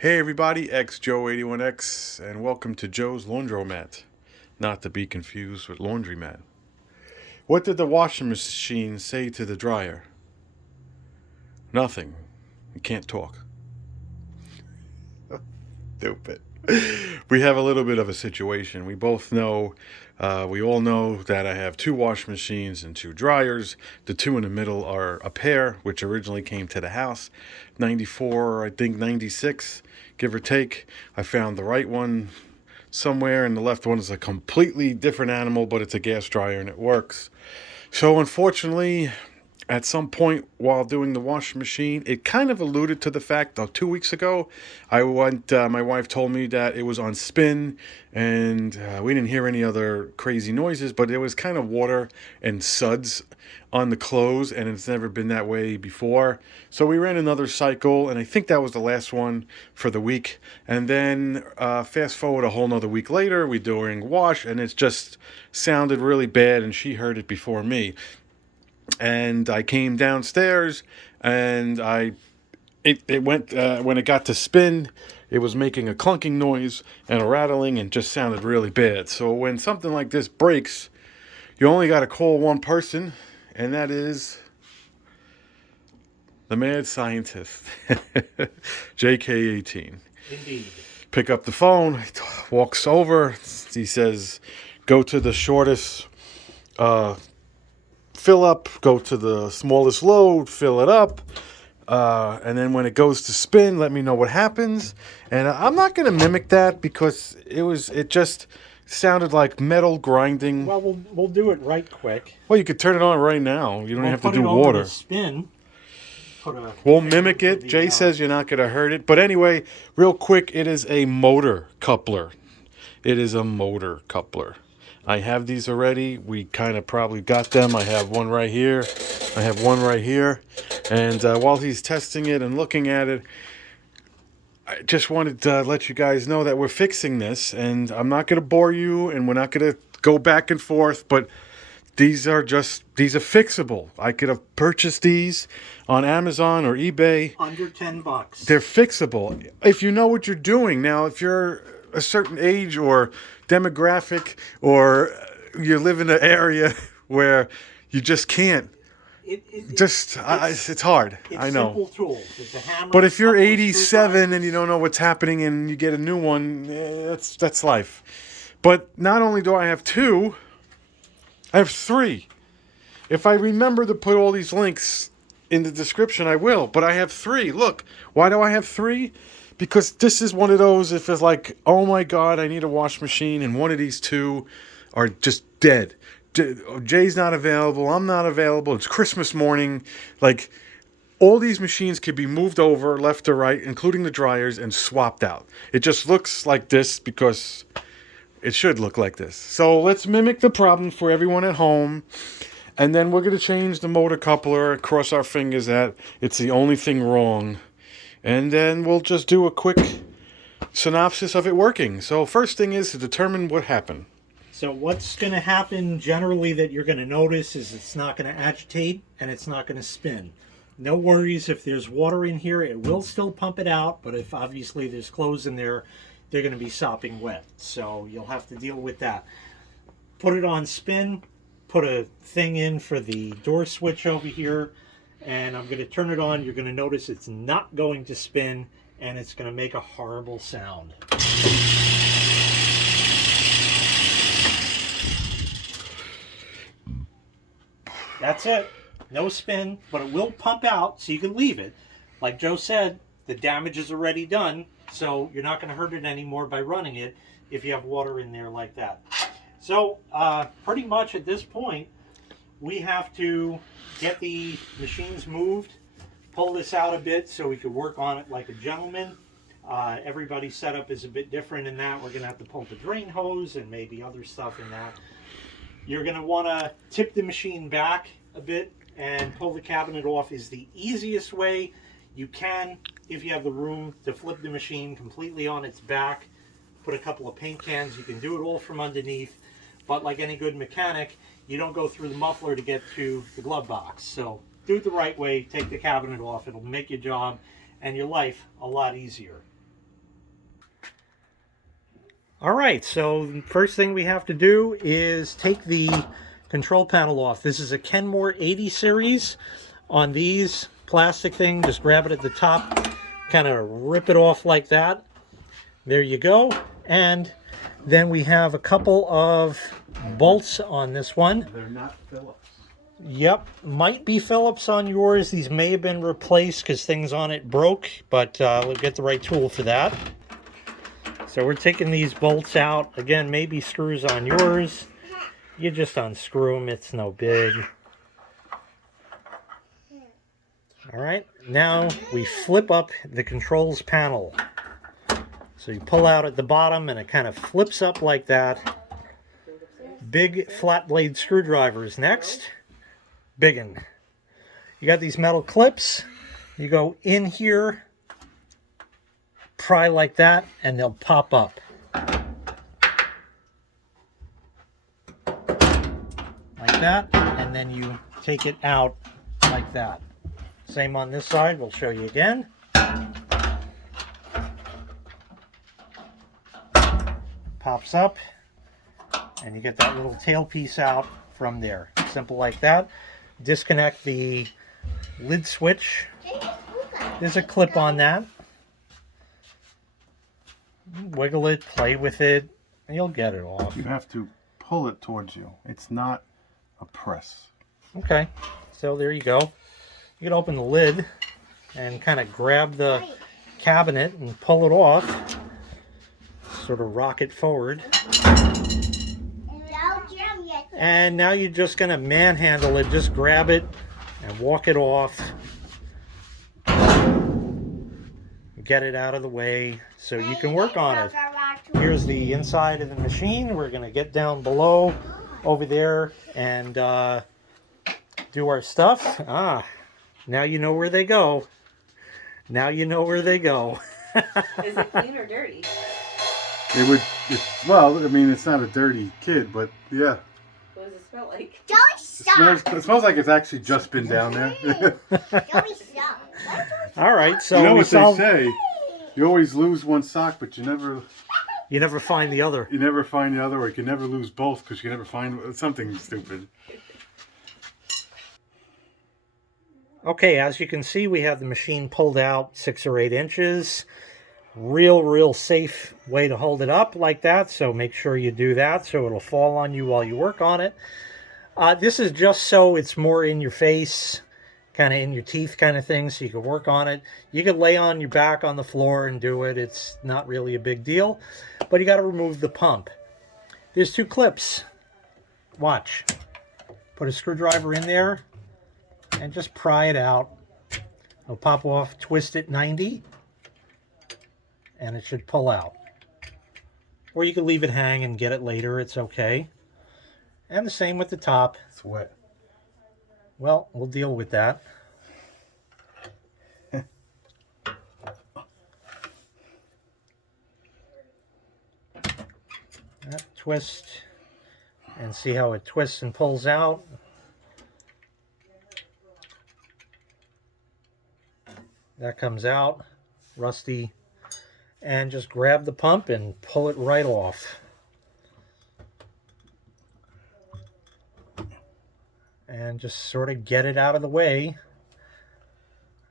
Hey everybody, Joe81X, and welcome to Joe's Laundromat, not to be confused with Laundromat. What did the washing machine say to the dryer? Nothing. You can't talk. Stupid. We have a little bit of a situation. We all know that I have two washing machines and two dryers. The two in the middle are a pair, which originally came to the house. 94, I think 96, give or take. I found the right one somewhere, and the left one is a completely different animal, but it's a gas dryer and it works. So unfortunately, at some point while doing the washing machine, it kind of alluded to the fact that 2 weeks ago, my wife told me that it was on spin, and we didn't hear any other crazy noises, but there was kind of water and suds on the clothes, and it's never been that way before. So we ran another cycle, and I think that was the last one for the week. And then fast forward a whole nother week later, we doing wash, and it just sounded really bad, and she heard it before me. And I came downstairs, and it went when it got to spin, it was making a clunking noise and a rattling, and just sounded really bad. So when something like this breaks, you only got to call one person, and that is the mad scientist, JK18. Indeed. Pick up the phone, walks over, he says, "Go to the shortest fill up, go to the smallest load, fill it up, and then when it goes to spin, let me know what happens." And I'm not going to mimic that because it just sounded like metal grinding. Well, we'll do it right quick. Well, you could turn it on right now. You don't We'll have to put do it over water. to spin. We'll mimic it. Jay says you're not going to hurt it. But anyway, real quick, it is a motor coupler. It is a motor coupler. I have these already. We kind of probably got them. I have one right here. I have one right here. And while he's testing it and looking at it, I just wanted to let you guys know that we're fixing this. And I'm not going to bore you, and we're not going to go back and forth. But these are fixable. I could have purchased these on Amazon or eBay. Under $10. They're fixable if you know what you're doing. Now, if you're a certain age or demographic, or you live in an area where you just can't, it's hard. It's I know. simple tools. It's a hammer. But if you're couple of 87 and you don't know what's happening and you get a new one, that's life. But not only do I have two, I have three. If I remember to put all these links in the description, I will. But I have three. Look, why do I have three? Because this is one of those, if it's like, oh my God, I need a wash machine, and one of these two are just dead. Jay's not available. I'm not available. It's Christmas morning. Like, all these machines could be moved over left to right, including the dryers, and swapped out. It just looks like this because it should look like this. So let's mimic the problem for everyone at home. And then we're going to change the motor coupler, cross our fingers that it's the only thing wrong. And then we'll just do a quick synopsis of it working. So first thing is to determine what happened. So what's going to happen generally that you're going to notice is it's not going to agitate and it's not going to spin. No worries if there's water in here, it will still pump it out. But if obviously there's clothes in there, they're going to be sopping wet. So you'll have to deal with that. Put it on spin. Put a thing in for the door switch over here, and I'm going to turn it on. You're going to notice it's not going to spin, and it's going to make a horrible sound. That's it. No spin, but it will pump out, so you can leave it. Like Joe said, the damage is already done, so you're not going to hurt it anymore by running it if you have water in there like that. So pretty much at this point, we have to get the machines moved, pull this out a bit so we could work on it like a gentleman. Everybody's setup is a bit different in that. We're going to have to pull the drain hose and maybe other stuff in that. You're going to want to tip the machine back a bit and pull the cabinet off is the easiest way. You can, if you have the room, to flip the machine completely on its back. Put a couple of paint cans. You can do it all from underneath. But like any good mechanic, you don't go through the muffler to get to the glove box. So do it the right way. Take the cabinet off. It'll make your job and your life a lot easier. All right, so the first thing we have to do is take the control panel off. This is a Kenmore 80 series. On these plastic thing, just grab it at the top, kind of rip it off like that. There you go. And then we have a couple of bolts on this one. They're not Phillips. Yep, might be Phillips on yours. These may have been replaced because things on it broke, but we'll get the right tool for that. So we're taking these bolts out. Again, maybe screws on yours. You just unscrew them, it's no big. All right, now we flip up the controls panel. So you pull out at the bottom and it kind of flips up like that. Big flat blade screwdrivers next. Big one. You got these metal clips. You go in here, pry like that, and they'll pop up. Like that, and then you take it out like that. Same on this side, we'll show you again. Pops up, and you get that little tailpiece out from there. Simple like that. Disconnect the lid switch. There's a clip on that. Wiggle it, play with it, and you'll get it off. You have to pull it towards you. It's not a press. Okay, so there you go. You can open the lid and kind of grab the cabinet and pull it off. Sort of rock it forward. And now you're just going to manhandle it. Just grab it and walk it off. Get it out of the way so you can work on it. Here's the inside of the machine. We're going to get down below over there and do our stuff. Now you know where they go. Now you know where they go. Is it clean or dirty? Well, I mean, it's not a dirty kid, but yeah. What does it smell like? It smells like it's actually just been down there. All right, so you know we what they say? You always lose one sock, but you never find the other. You never find the other, or you can never lose both because you never find something stupid. Okay, as you can see, we have the machine pulled out 6 or 8 inches. Real safe way to hold it up like that, so make sure you do that so it'll fall on you while you work on it. This is just so it's more in your face, kind of in your teeth kind of thing, so you can work on it. You can lay on your back on the floor and do it. It's not really a big deal, but you got to remove the pump. There's 2 clips. Watch. Put a screwdriver in there and just pry it out. It'll pop off, twist it 90, and it should pull out. Or you can leave it hang and get it later, it's okay. And the same with the top. It's wet. Well, we'll deal with that. Twist, and see how it twists and pulls out. That comes out, rusty. And just grab the pump and pull it right off. And just sort of get it out of the way.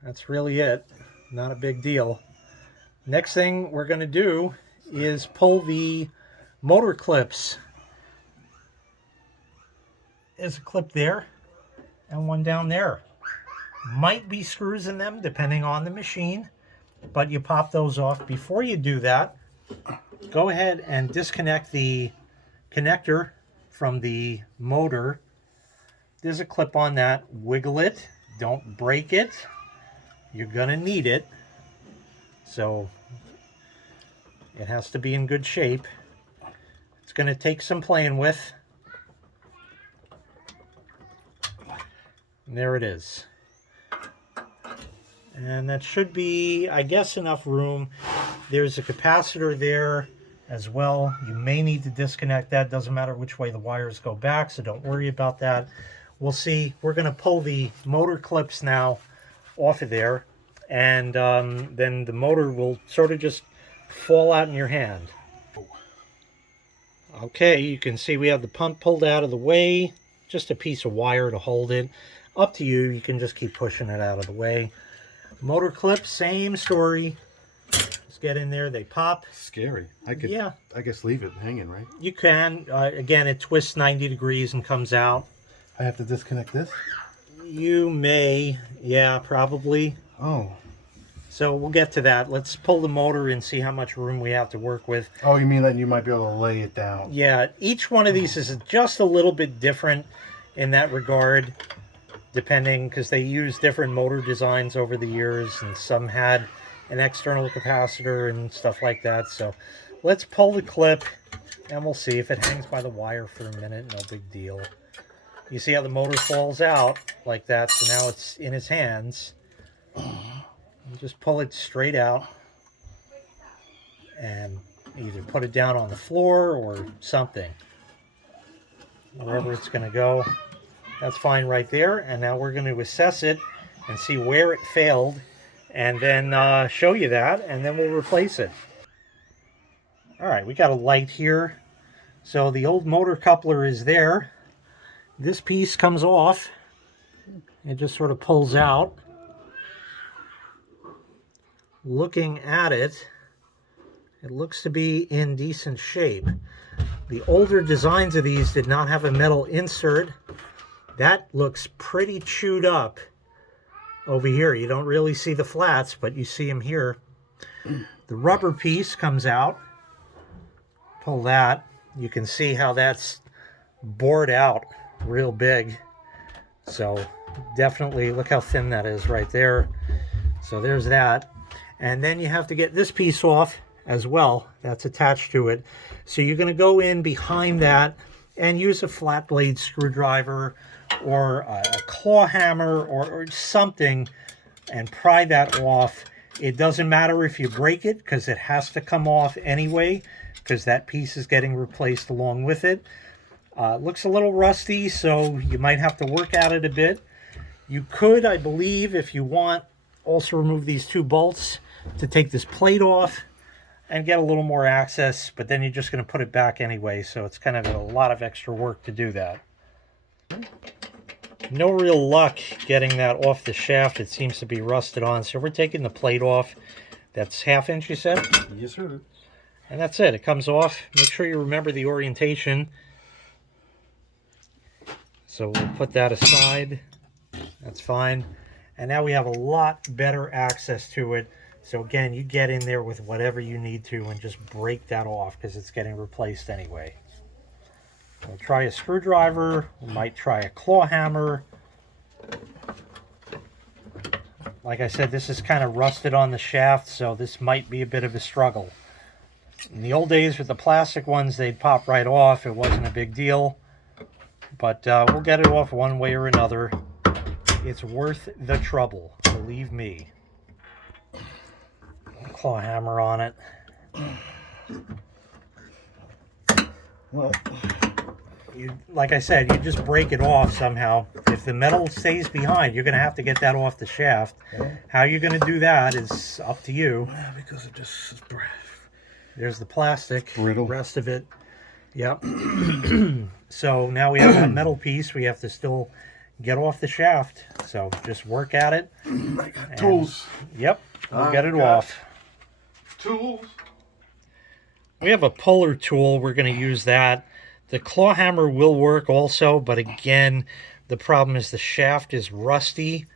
That's really it. Not a big deal. Next thing we're going to do is pull the motor clips. There's a clip there and one down there. Might be screws in them depending on the machine, but you pop those off. Before you do that, go ahead and disconnect the connector from the motor. There's a clip on that. Wiggle it. Don't break it. You're going to need it. So it has to be in good shape. It's going to take some playing with. And there it is. And that should be, I guess, enough room. There's a capacitor there as well. You may need to disconnect that. Doesn't matter which way the wires go back, so don't worry about that. We'll see. We're going to pull the motor clips now off of there, and then the motor will sort of just fall out in your hand. Okay, you can see we have the pump pulled out of the way. Just a piece of wire to hold it. Up to you. You can just keep pushing it out of the way. Motor clips, same story. Just get in there. They pop. Scary. I could, Yeah. I guess, leave it hanging, right? You can. Again, it twists 90 degrees and comes out. I have to disconnect this? You may. Yeah, probably. Oh. So we'll get to that. Let's pull the motor and see how much room we have to work with. Oh, you mean that you might be able to lay it down? Yeah, each one of these is just a little bit different in that regard, depending, because they use different motor designs over the years, and some had an external capacitor and stuff like that. So let's pull the clip and we'll see. If it hangs by the wire for a minute, no big deal. You see how the motor falls out like that, so now it's in his hands. You just pull it straight out and either put it down on the floor or something. Wherever it's going to go. That's fine right there. And now we're going to assess it and see where it failed, and then show you that, and then we'll replace it. All right, we got a light here. So the old motor coupler is there. This piece comes off. It just sort of pulls out. Looking at it, it looks to be in decent shape. The older designs of these did not have a metal insert. That looks pretty chewed up over here. You don't really see the flats, but you see them here. The rubber piece comes out. Pull that. You can see how that's bored out real big. So definitely, look how thin that is right there. So there's that. And then you have to get this piece off as well. That's attached to it. So you're going to go in behind that and use a flat blade screwdriver or a claw hammer or something and pry that off. It doesn't matter if you break it, because it has to come off anyway, because that piece is getting replaced along with it. Looks a little rusty, so you might have to work at it a bit. You could, I believe, if you want, also remove these two bolts to take this plate off and get a little more access, but then you're just going to put it back anyway, so it's kind of a lot of extra work to do that. No real luck getting that off the shaft. It seems to be rusted on, so we're taking the plate off. That's 1/2 inch, you said? Yes, sir. And that's it. It comes off. Make sure you remember the orientation. So we'll put that aside. That's fine. And now we have a lot better access to it. So again, you get in there with whatever you need to and just break that off, because it's getting replaced anyway. We'll try a screwdriver. We might try a claw hammer. Like I said, this is kind of rusted on the shaft, so this might be a bit of a struggle. In the old days with the plastic ones, they'd pop right off. It wasn't a big deal. But we'll get it off one way or another. It's worth the trouble, believe me. Claw hammer on it. Well, like I said, you just break it off somehow. If the metal stays behind, you're going to have to get that off the shaft. yeah. How you're going to do that is up to you. Because it just... There's the plastic. Brittle. The rest of it. Yep. So now we have that metal piece. We have to still get off the shaft. So just work at it. I got tools. Yep. We'll get it got off. Tools. We have a puller tool. We're going to use that. The claw hammer will work also, but again, the problem is the shaft is rusty,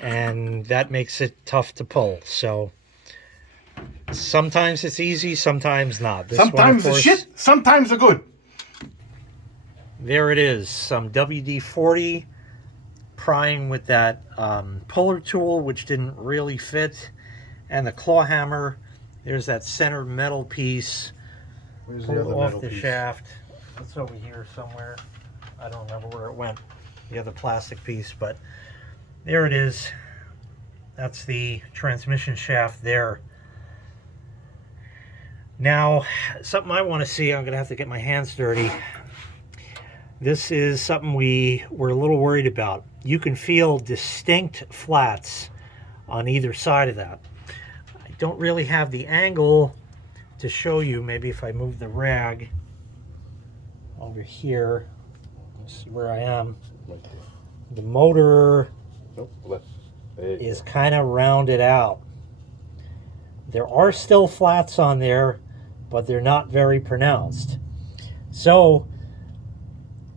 and that makes it tough to pull. So sometimes it's easy, sometimes not. This Sometimes one, the shit, sometimes the good. There it is, some WD-40 prying with that puller tool, which didn't really fit, and the claw hammer. There's that center metal piece. Where's Pull off the shaft. It's over here somewhere. I don't remember where it went. The other plastic piece, but there it is. That's the transmission shaft there. Now, something I want to see, I'm going to have to get my hands dirty. This is something we were a little worried about. You can feel distinct flats on either side of that. I don't really have the angle to show you. Maybe if I move the rag. over here. Let's see where I am. Right there. The motor Nope, left. There you is go. kind of rounded out. There are still flats on there, but they're not very pronounced. So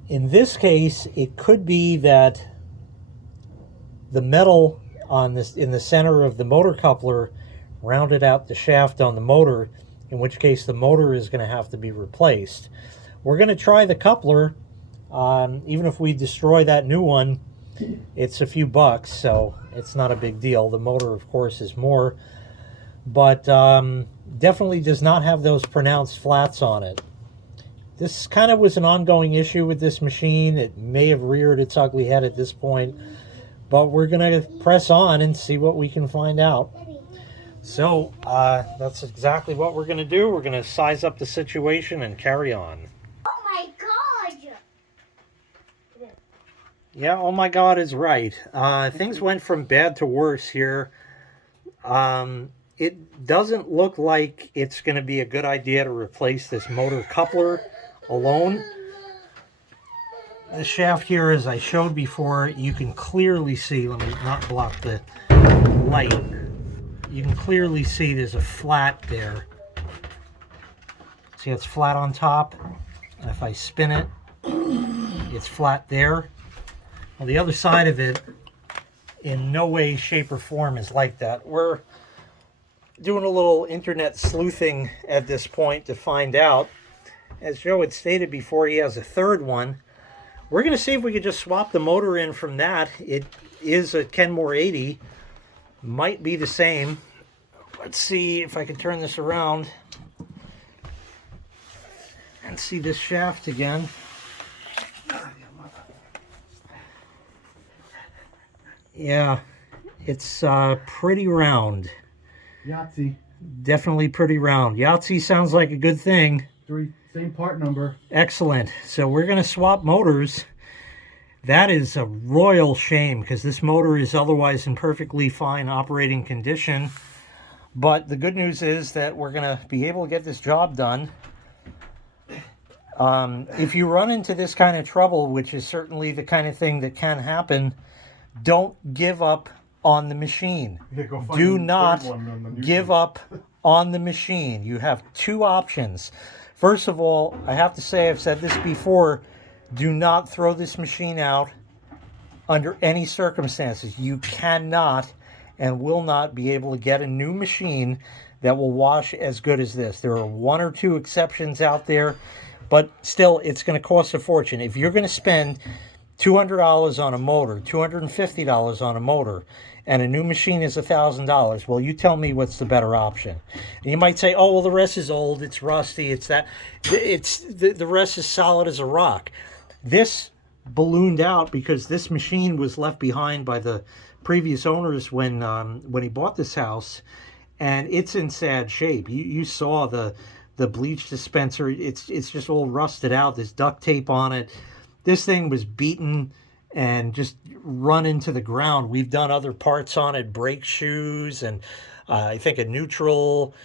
in this case, it could be that the metal on this in the center of the motor coupler rounded out the shaft on the motor, in which case the motor is going to have to be replaced. We're going to try the coupler. Even if we destroy that new one, it's a few bucks, so it's not a big deal. The motor, of course, is more, but definitely does not have those pronounced flats on it. This kind of was an ongoing issue with this machine. It may have reared its ugly head at this point, but we're going to press on and see what we can find out. So that's exactly what we're going to do. We're going to size up the situation and carry on. Oh my god! Yeah, oh my god is right. Things went from bad to worse here. It doesn't look like it's going to be a good idea to replace this motor coupler alone. The shaft here, as I showed before, you can clearly see, let me not block the light, you can clearly see there's a flat there. See, it's flat on top, and if I spin it, it's flat there. Well, the other side of it, in no way, shape, or form is like that. We're doing a little internet sleuthing at this point to find out. As Joe had stated before, he has a third one. We're going to see if we could just swap the motor in from that. It is a Kenmore 80. Might be the same. Let's see if I can turn this around and see this shaft again. Yeah, it's pretty round. Yahtzee. Definitely pretty round. Yahtzee sounds like a good thing. Same part number. Excellent. So we're going to swap motors. That is a royal shame because this motor is otherwise in perfectly fine operating condition. But the good news is that we're going to be able to get this job done. If you run into this kind of trouble, which is certainly the kind of thing that can happen, don't give up on the machine. Yeah, go find Do the not third one on the give YouTube. up on the machine. You have two options. First of all, I have to say, I've said this before, do not throw this machine out under any circumstances. You cannot and will not be able to get a new machine that will wash as good as this. There are one or two exceptions out there, but still, it's going to cost a fortune. If you're going to spend $200 on a motor, $250 on a motor, and a new machine is $1,000, well, you tell me what's the better option. And you might say, oh, well, the rest is old, it's rusty, it's that. The rest is solid as a rock. This ballooned out because this machine was left behind by the previous owners when he bought this house, and it's in sad shape. You saw the bleach dispenser. It's just all rusted out. There's duct tape on it. This thing was beaten and just run into the ground. We've done other parts on it, brake shoes, and I think a neutral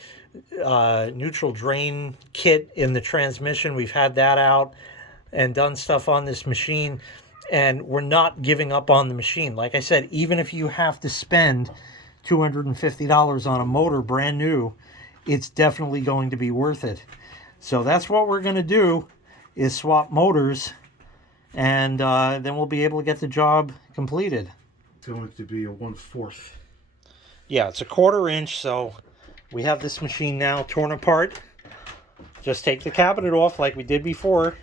drain kit in the transmission. We've had that out and done stuff on this machine, and we're not giving up on the machine. Like I said, even if you have to spend $250 on a motor brand new, it's definitely going to be worth it. So that's what we're going to do, is swap motors, and then we'll be able to get the job completed. It's going to be a 1/4. Yeah, it's a 1/4 inch, so we have this machine now torn apart. Just take the cabinet off like we did before.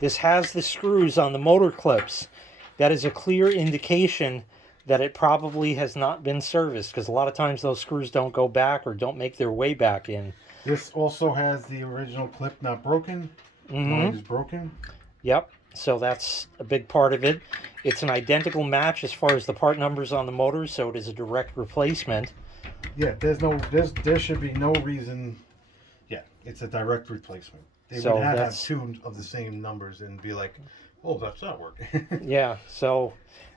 This has the screws on the motor clips. That is a clear indication that it probably has not been serviced, because a lot of times those screws don't go back or don't make their way back in. This also has the original clip not broken. Mine is broken. Yep, so that's a big part of it. It's an identical match as far as the part numbers on the motor, so it is a direct replacement. Yeah, there should be no reason. Yeah, it's a direct replacement. They So would have that's- two of the same numbers and be like, oh, that's not working. Yeah, so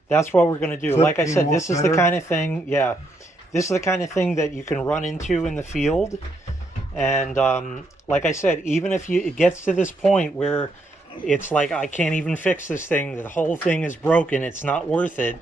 that's what we're going to do. Clip Like I said, came this off is the better. kind of thing, this is the kind of thing that you can run into in the field. And like I said, even if it gets to this point where It's like, I can't even fix this thing. The whole thing is broken. It's not worth it.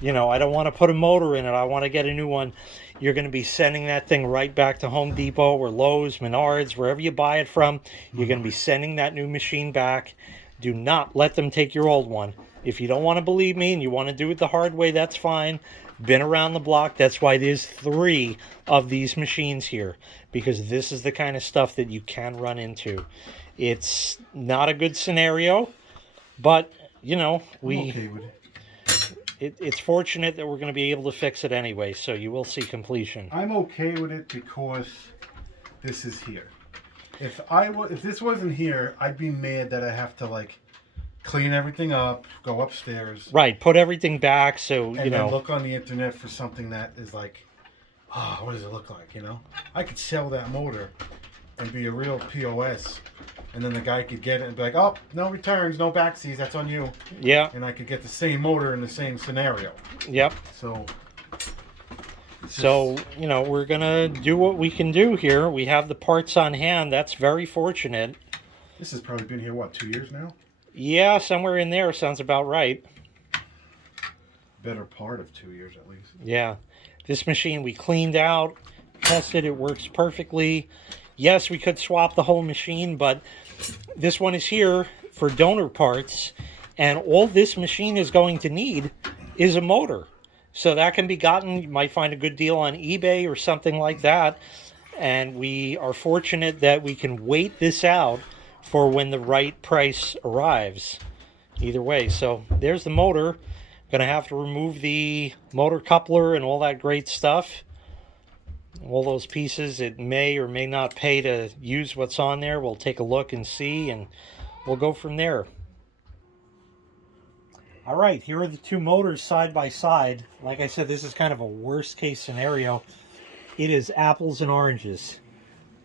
You know, I don't want to put a motor in it. I want to get a new one. You're going to be sending that thing right back to Home Depot or Lowe's, Menards, wherever you buy it from. You're going to be sending that new machine back. Do not let them take your old one. If you don't want to believe me and you want to do it the hard way, that's fine. Been around the block. That's why there's 3 of these machines here, because this is the kind of stuff that you can run into. It's not a good scenario, but, you know, I'm okay with it. it's fortunate that we're going to be able to fix it anyway, so you will see completion. I'm okay with it because this is here. If this wasn't here, I'd be mad that I have to like clean everything up, go upstairs, Right, put everything back so, and you then know. look on the internet for something that is like, oh, what does it look like? You know, I could sell that motor and be a real POS, and then the guy could get it and be like, oh, no returns, no backseas, that's on you. Yeah, And I could get the same motor in the same scenario. yep. So So, you know, we're going to do what we can do here. We have the parts on hand. That's very fortunate. this has probably been here, what, 2 years now? Yeah, somewhere in there sounds about right. Better part of 2 years at least. Yeah. This machine we cleaned out, tested, it works perfectly. Yes, we could swap the whole machine, but this one is here for donor parts, and all this machine is going to need is a motor. So that can be gotten, you might find a good deal on eBay or something like that, and we are fortunate that we can wait this out for when the right price arrives. Either way, so there's the motor. Gonna have to remove the motor coupler and all that great stuff. All those pieces, it may or may not pay to use what's on there. We'll take a look and see, and we'll go from there. All right, here are the 2 motors side by side. Like I said, this is kind of a worst case scenario. It is apples and oranges.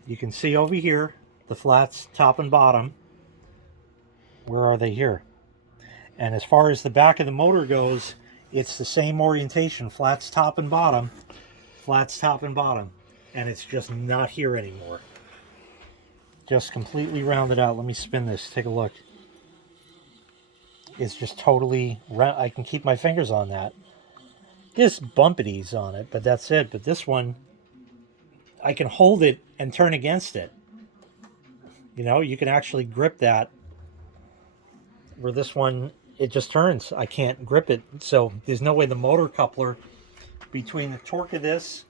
You can see over here, the flats top and bottom. Where are they here? And as far as the back of the motor goes, it's the same orientation, flats top and bottom, flats top and bottom. And it's just not here anymore. Just completely rounded out. Let me spin this, take a look. It's just totally round. I can keep my fingers on that. There's bumpities on it, but that's it. But this one, I can hold it and turn against it. You know, you can actually grip that. Where this one, it just turns. I can't grip it. So there's no way the motor coupler, between the torque of this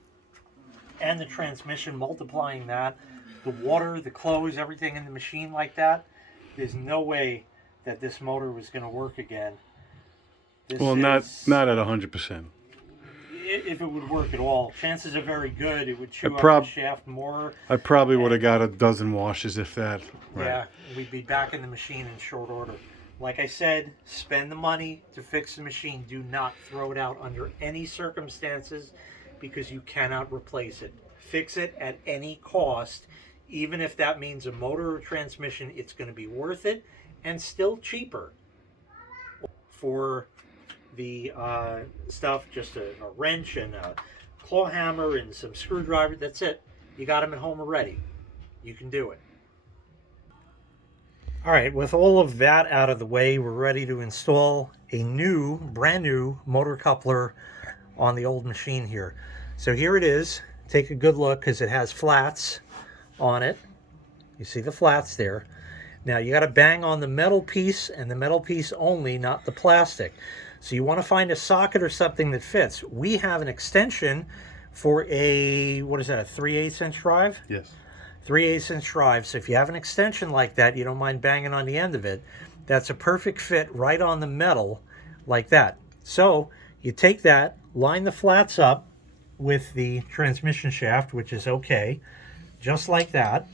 and the transmission, multiplying that, the water, the clothes, everything in the machine like that, there's no way that this motor was going to work again. Well, not at 100%. If it would work at all. Chances are very good. It would chew up prob- the shaft more. I probably would have got a dozen washes if that. Right. Yeah, we'd be back in the machine in short order. Like I said, spend the money to fix the machine. Do not throw it out under any circumstances, because you cannot replace it. Fix it at any cost. Even if that means a motor or transmission, it's going to be worth it, and still cheaper. For the stuff, just a wrench and a claw hammer and some screwdriver, that's it. You got them at home already. You can do it. All right, with all of that out of the way, we're ready to install a brand new motor coupler on the old machine here. So here it is. Take a good look, because it has flats on it. You see the flats there. Now you got to bang on the metal piece, and the metal piece only, not the plastic. So you want to find a socket or something that fits. We have an extension for a, what is that, a 3/8 inch drive? Yes. 3/8 inch drive. So if you have an extension like that, you don't mind banging on the end of it. That's a perfect fit right on the metal like that. So you take that, line the flats up with the transmission shaft, which is okay, just like that.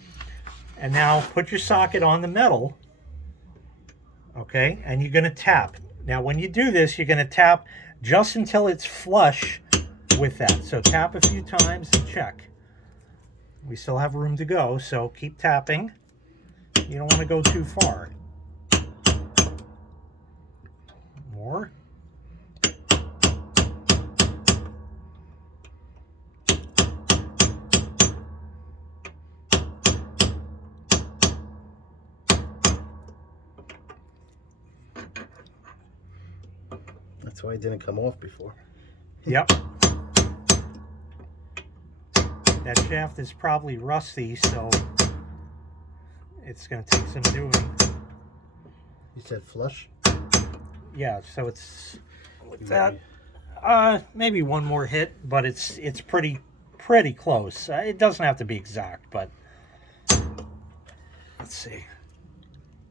And now put your socket on the metal, okay, and you're going to tap. Now when you do this, you're going to tap just until it's flush with that. So tap a few times and check. We still have room to go, so keep tapping. You don't want to go too far. More. That's why it didn't come off before. Yep. That shaft is probably rusty, so it's going to take some doing. You said flush? Yeah, so it's like You that. might Maybe one more hit, but it's pretty close. It doesn't have to be exact, but let's see.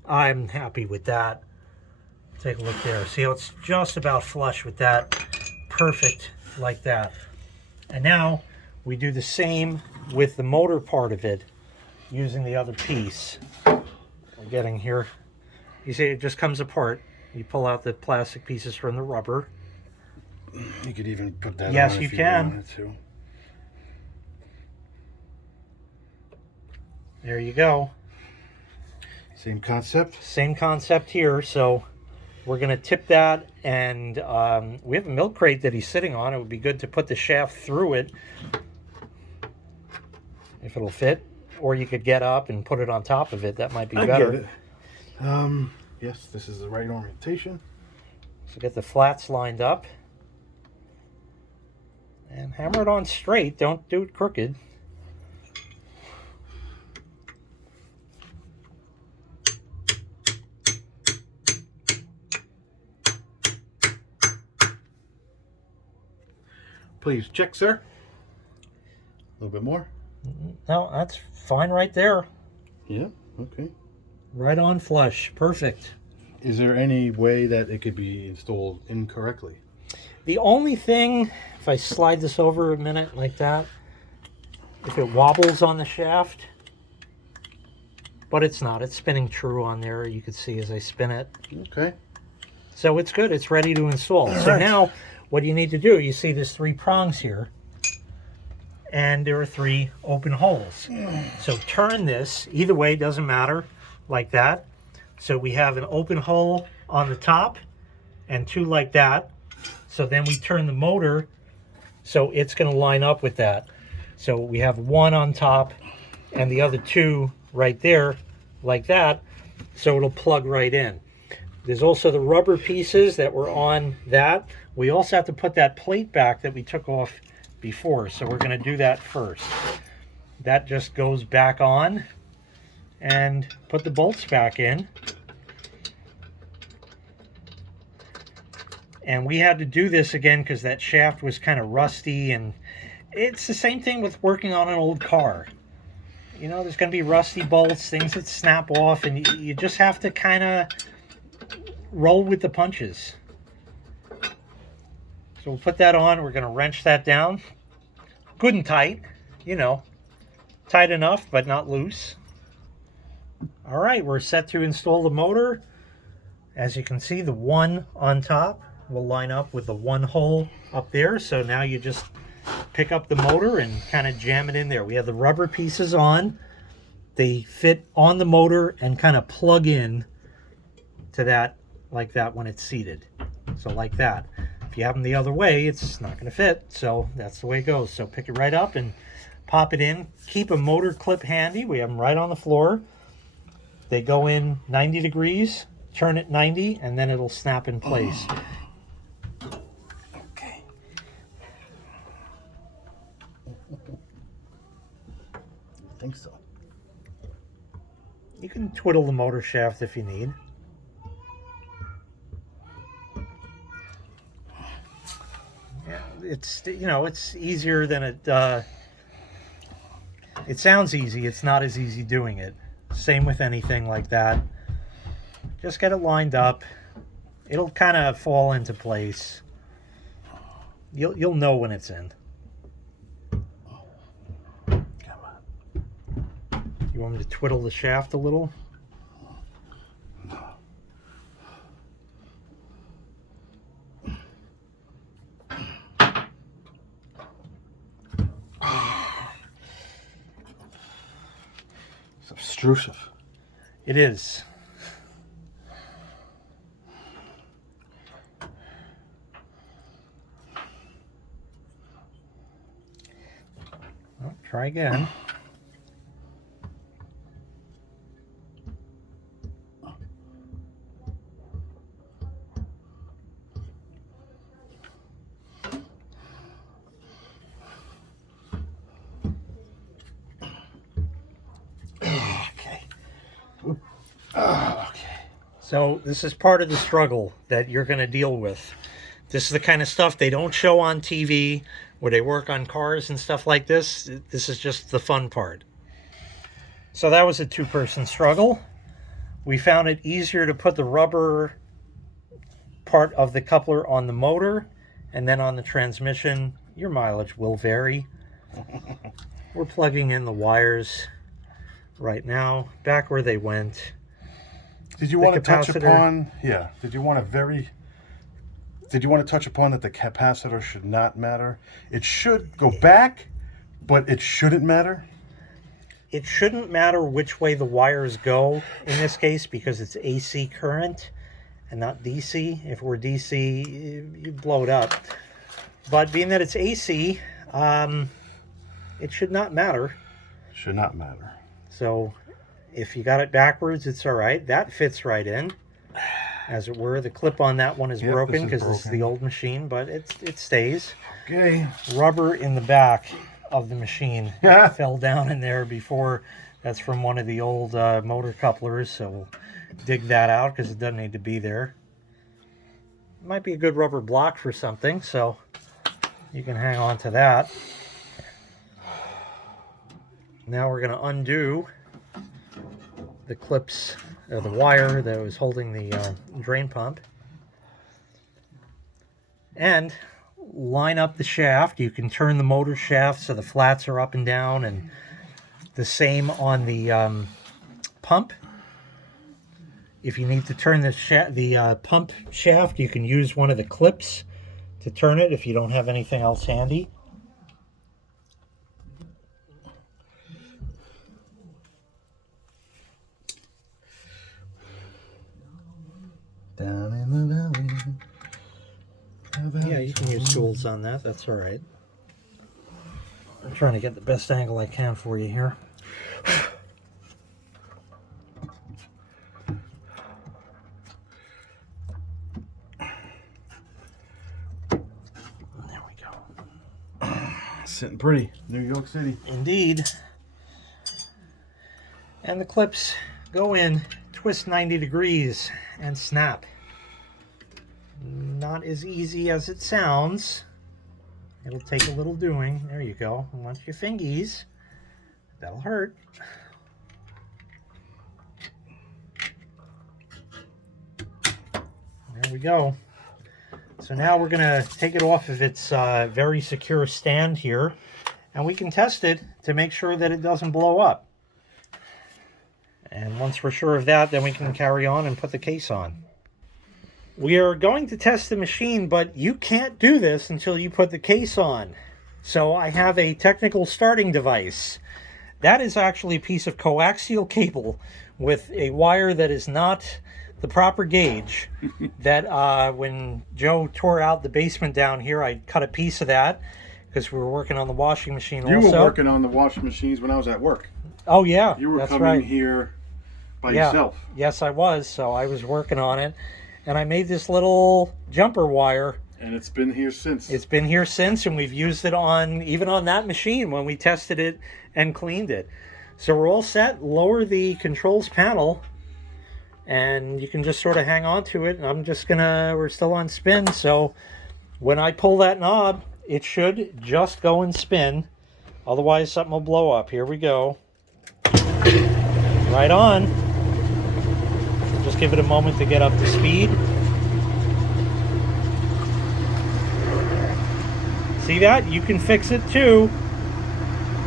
I'm happy with that. Take a look there. See how it's just about flush with that. Perfect like that. And now we do the same with the motor part of it using the other piece. We're getting here. You see it just comes apart. You pull out the plastic pieces from the rubber. You could even put that Yes, on you if you can. wanted to. There you go. Same concept? Same concept here. So we're going to tip that, and we have a milk crate that he's sitting on. It would be good to put the shaft through it if it'll fit, or you could get up and put it on top of it. That might be better. Get it. Yes, this is the right orientation. So get the flats lined up and hammer it on straight. Don't do it crooked. Please check, sir. A little bit more. No, that's fine right there. Yeah, okay. Right on flush. Perfect. Is there any way that it could be installed incorrectly? The only thing, if I slide this over a minute like that, if it wobbles on the shaft, but it's not. It's spinning true on there. You can see as I spin it. Okay. So it's good. It's ready to install. So right. now what you need to do, you see there's 3 prongs here, and there are 3 open holes. So turn this, either way, doesn't matter, like that. So we have an open hole on the top and 2 like that. So then we turn the motor so it's going to line up with that. So we have 1 on top and the other 2 right there like that. So it'll plug right in. There's also the rubber pieces that were on that. We also have to put that plate back that we took off before. So we're going to do that first. That just goes back on, and put the bolts back in. And we had to do this again because that shaft was kind of rusty, and it's the same thing with working on an old car. You know, there's going to be rusty bolts, things that snap off, and you just have to kind of roll with the punches. So we'll put that on. We're going to wrench that down. Good and tight, you know. Tight enough, but not loose. All right, we're set to install the motor. As you can see, the 1 on top will line up with the 1 hole up there. So now you just pick up the motor and kind of jam it in there. We have the rubber pieces on. They fit on the motor and kind of plug in to that like that when it's seated. So like that. If you have them the other way, it's not going to fit. So that's the way it goes. So pick it right up and pop it in. Keep a motor clip handy. We have them right on the floor. They go in 90 degrees, turn it 90, and then it'll snap in place. Okay. I think so. You can twiddle the motor shaft if you need. Yeah, it's, you know, it's easier than it sounds easy. It's not as easy doing it. Same with anything like that. Just get it lined up. It'll kind of fall into place. You'll know when it's in. Come on. You want me to twiddle the shaft a little? It's obtrusive. It is. Well, try again. Okay. So this is part of the struggle that you're going to deal with. This is the kind of stuff they don't show on TV where they work on cars and stuff like this. This is just the fun part. So that was a two-person struggle. We found it easier to put the rubber part of the coupler on the motor, and then on the transmission. Your mileage will vary. We're plugging in the wires right now, back where they went. Did you The want to touch capacitor. upon? Yeah. Did you want to touch upon that the capacitor should not matter? It should go back, but it shouldn't matter. It shouldn't matter which way the wires go in this case because it's AC current and not DC. If we're DC, you blow it up. But being that it's AC, it should not matter. Should not matter. So if you got it backwards, it's all right. That fits right in, as it were. The clip on that one is Yep, broken this is because this is broken. the old machine, but it stays. Okay. Rubber in the back of the machine Yeah. fell down in there before. That's from one of the old motor couplers, so we'll dig that out because it doesn't need to be there. Might be a good rubber block for something, so you can hang on to that. Now we're going to undo the clips, or the wire that was holding the drain pump, and line up the shaft. You can turn the motor shaft so the flats are up and down, and the same on the pump. If you need to turn the pump shaft, you can use one of the clips to turn it if you don't have anything else handy. Down in the valley. Yeah, you can use tools on that. That's all right. I'm trying to get the best angle I can for you here. There we go. Sitting pretty. New York City. Indeed. And the clips go in, twist 90 degrees, and snap. Not as easy as it sounds. It'll take a little doing. There you go. Watch your fingies. That'll hurt. There we go. So now we're going to take it off of its very secure stand here, and we can test it to make sure that it doesn't blow up. And once we're sure of that, then we can carry on and put the case on. We are going to test the machine, but you can't do this until you put the case on. So I have a technical starting device. That is actually a piece of coaxial cable with a wire that is not the proper gauge. That when Joe tore out the basement down here, I cut a piece of that because we were working on the washing machine You also. were working on the washing machines when I was at work. Oh yeah, You were that's coming right. here by Yeah. yourself. Yes, I was. So I was working on it, and I made this little jumper wire. And it's been here since. It's been here since, and we've used it on even on that machine when we tested it and cleaned it. So we're all set. Lower the controls panel, and you can just sort of hang on to it. And we're still on spin. So when I pull that knob, it should just go and spin. Otherwise, something will blow up. Here we go. Right on. Just give it a moment to get up to speed. See that? You can fix it too.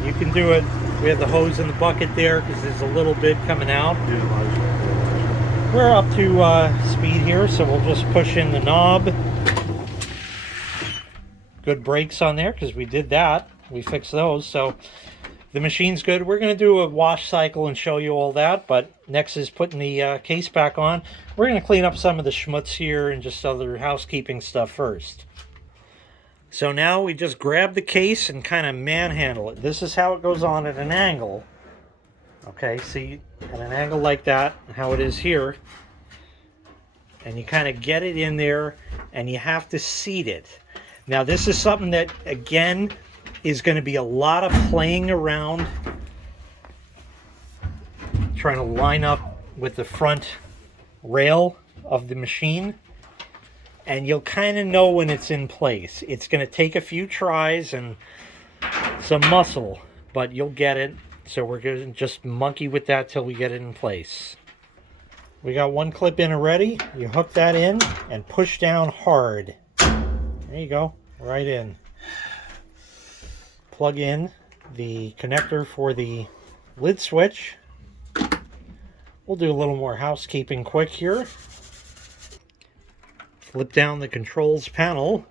You can do it. We have the hose in the bucket there because there's a little bit coming out. We're up to speed here, so we'll just push in the knob. Good brakes on there because we did that. We fixed those, so the machine's good. We're going to do a wash cycle and show you all that, but next is putting the case back on. We're going to clean up some of the schmutz here and just other housekeeping stuff first. So now we just grab the case and kind of manhandle it. This is how it goes on at an angle. Okay, see, at an angle like that, how it is here. And you kind of get it in there, and you have to seat it. Now this is something that, again, is going to be a lot of playing around, trying to line up with the front rail of the machine, and you'll kind of know when it's in place. It's going to take a few tries and some muscle, but you'll get it. So we're going to just monkey with that till we get it in place. We got one clip in already. You hook that in and push down hard. There you go, right in. Plug in the connector for the lid switch. We'll do a little more housekeeping quick here. Flip down the controls panel.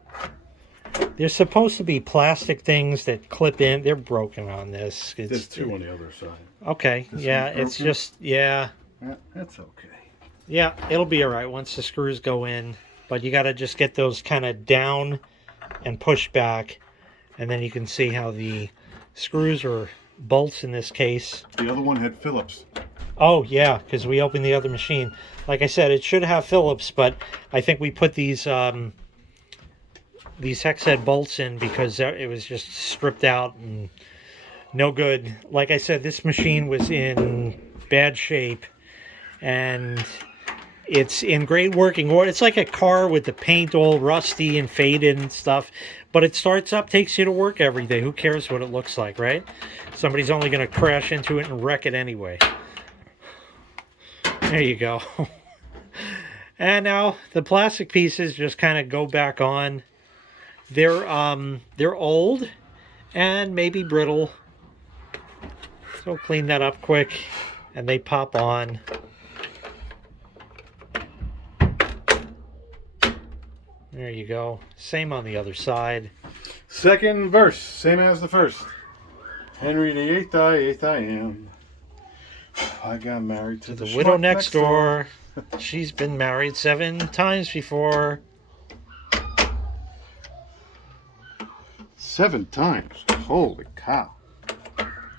There's supposed to be plastic things that clip in. They're broken on this. There's two on the other side. Okay, yeah, it's just, yeah. That's okay. Yeah, it'll be all right once the screws go in. But you got to just get those kind of down and push back. And then you can see how the screws or bolts in this case. The other one had Phillips. Oh, yeah, because we opened the other machine. Like I said, it should have Phillips, but I think we put these hex head bolts in because it was just stripped out and no good. Like I said, this machine was in bad shape, and it's in great working order. It's like a car with the paint all rusty and faded and stuff, but it starts up, takes you to work every day. Who cares what it looks like, right? Somebody's only going to crash into it and wreck it anyway. There you go. And now the plastic pieces just kind of go back on. They're old and maybe brittle. So clean that up quick and they pop on. There you go. Same on the other side. Second verse, same as the first. Henry VIII, eighth I am. I got married to The the widow schmuck next door. She's been married 7 times before. 7 times. Holy cow.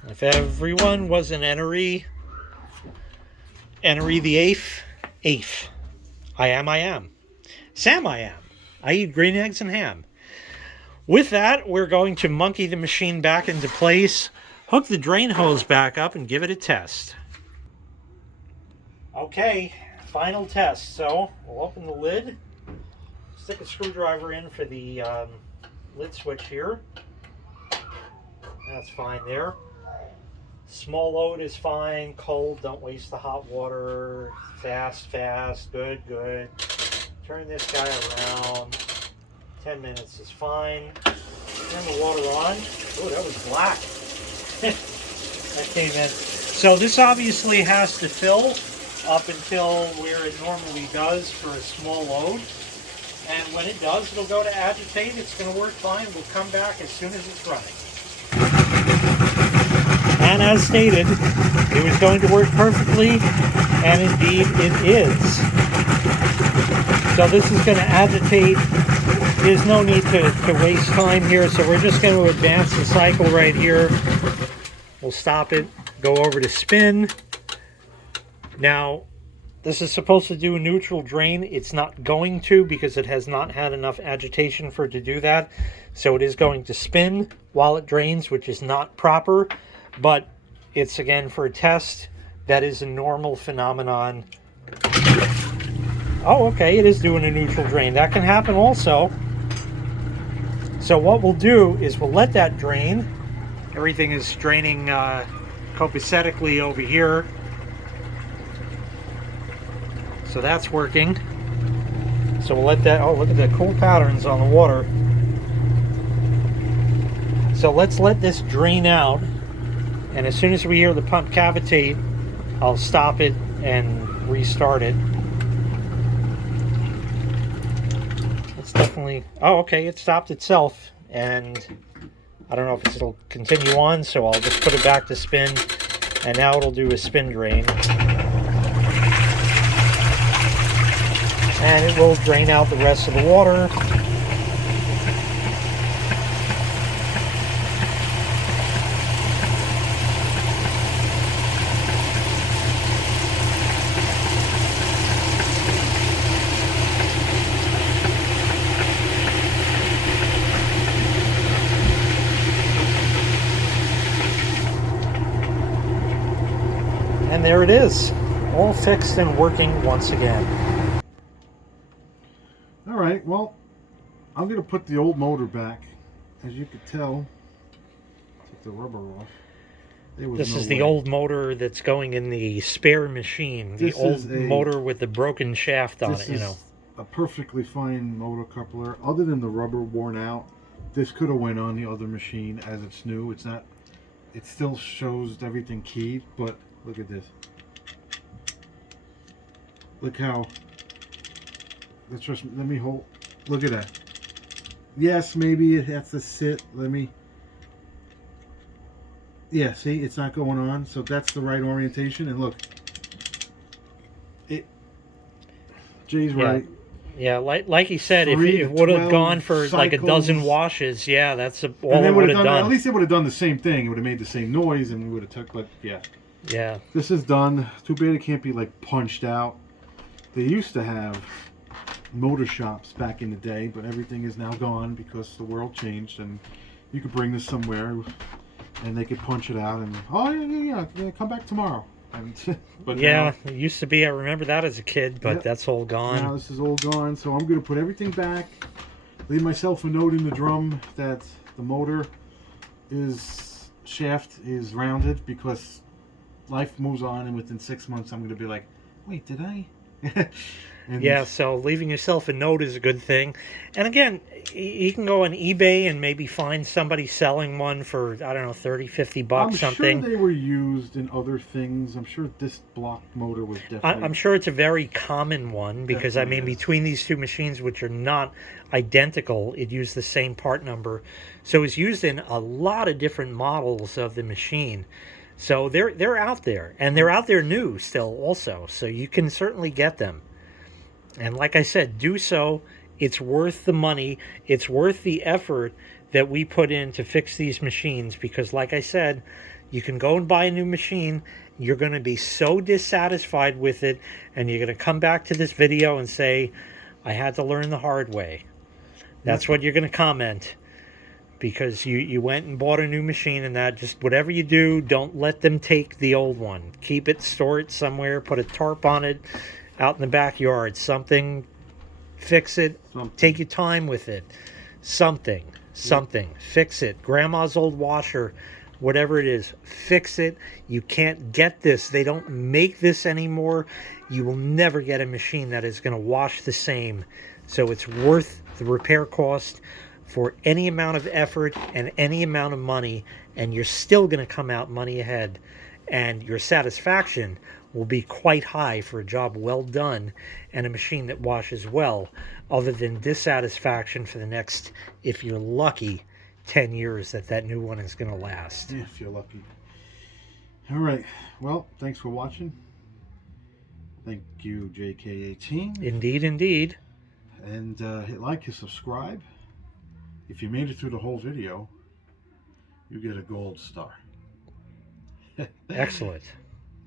If everyone was an Henry the eighth. I am. Sam I am. I eat green eggs and ham. With that, we're going to monkey the machine back into place, hook the drain hose back up, and give it a test. Okay, final test. So we'll open the lid, stick a screwdriver in for the lid switch here. That's fine there. Small load is fine. Cold, don't waste the hot water. Fast, good. Turn this guy around. 10 minutes is fine. Turn the water on. Oh, that was black. That came in. So this obviously has to fill up until where it normally does for a small load. And when it does, it'll go to agitate. It's going to work fine. We'll come back as soon as it's running. And as stated, it was going to work perfectly, and indeed it is. So this is going to agitate. There's no need to waste time here, so we're just going to advance the cycle right here. We'll stop it, go over to spin. Now, this is supposed to do a neutral drain. It's not going to because it has not had enough agitation for it to do that. So it is going to spin while it drains, which is not proper. But it's, again, for a test. That is a normal phenomenon. Oh, okay, it is doing a neutral drain. That can happen also. So what we'll do is we'll let that drain. Everything is draining copacetically over here. So that's working. So we'll let that, oh, look at the cool patterns on the water. So let's let this drain out. And as soon as we hear the pump cavitate, I'll stop it and restart it. It's definitely, oh, okay, it stopped itself. And I don't know if it'll continue on, so I'll just put it back to spin. And now it'll do a spin drain. And it will drain out the rest of the water. And there it is. all fixed and working once again. All right, well, I'm going to put the old motor back. As you could tell, took the rubber off. This is the old motor that's going in the spare machine. The old motor with the broken shaft on it, you know. A perfectly fine motor coupler. Other than the rubber worn out, this could have went on the other machine as it's new. It's not. It still shows everything keyed, but look at this. Look how. Let's just let me hold. Look at that. Yes, maybe it has to sit. Let me. Yeah, see, it's not going on. So that's the right orientation. And look, Jay's right. Yeah, like he said, if it would have gone for like a dozen washes, yeah, that's all it would have done. At least it would have done the same thing. It would have made the same noise, and we would have took. But yeah, yeah, this is done. Too bad it can't be like punched out. They used to have motor shops back in the day, but everything is now gone because the world changed, and you could bring this somewhere, and they could punch it out, and oh yeah, come back tomorrow. And, but yeah, now, it used to be. I remember that as a kid, but that's all gone. Now this is all gone, so I'm going to put everything back. Leave myself a note in the drum that the motor shaft is rounded, because life moves on, and within 6 months I'm going to be like, wait, did I? Yeah, so leaving yourself a note is a good thing. And again, you can go on eBay and maybe find somebody selling one for, I don't know, 30, 50 bucks, something. I'm sure they were used in other things. I'm sure this block motor was definitely... I'm sure it's a very common one, because, I mean, between these two machines, which are not identical, it used the same part number. So it's used in a lot of different models of the machine. So they're out there, and they're out there new still also. So you can certainly get them. And like I said, do so. It's worth the money. It's worth the effort that we put in to fix these machines, because like I said, you can go and buy a new machine. You're going to be so dissatisfied with it, and you're going to come back to this video and say, I had to learn the hard way. That's what you're going to comment, because you went and bought a new machine, and that just, whatever you do, don't let them take the old one. Keep it, store it somewhere, put a tarp on it, out in the backyard, something, fix it, take your time with it, something, fix it. Grandma's old washer, whatever it is, fix it. You can't get this. They don't make this anymore. You will never get a machine that is going to wash the same. So it's worth the repair cost for any amount of effort and any amount of money, and you're still going to come out money ahead, and your satisfaction will be quite high for a job well done and a machine that washes well, other than dissatisfaction for the next, if you're lucky, 10 years that new one is going to last. Yeah, if you're lucky. All right. Well, thanks for watching. Thank you, JK18. Indeed, indeed. And hit like and subscribe. If you made it through the whole video, you get a gold star. Excellent.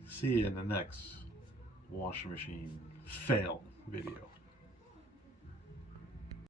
See you in the next washing machine fail video.